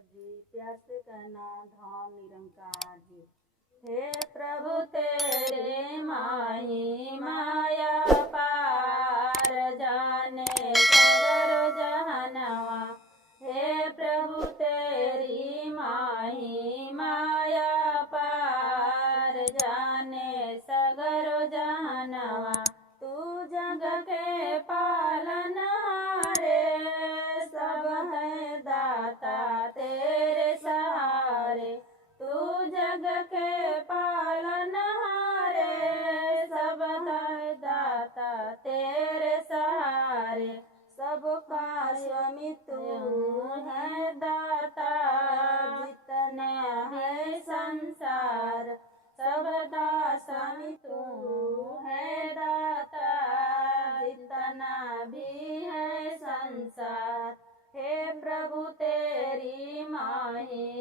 जी, प्यार से कहना धाम निरंकार जी। हे प्रभु तेरे माही माया पार जाने सगर जहनवा। हे प्रभु तेरी माही माया पार जाने सगर जहनवा। तू जग के पालनहारे सब है दाता तेरे सहारे। तू जग के पालनहारे सब है दाता तेरे सहारे। सबका स्वामी तू है दाता जितना है संसार। सबका स्वामी तू है दाता जितना भी है संसार। हे प्रभु तेरी माही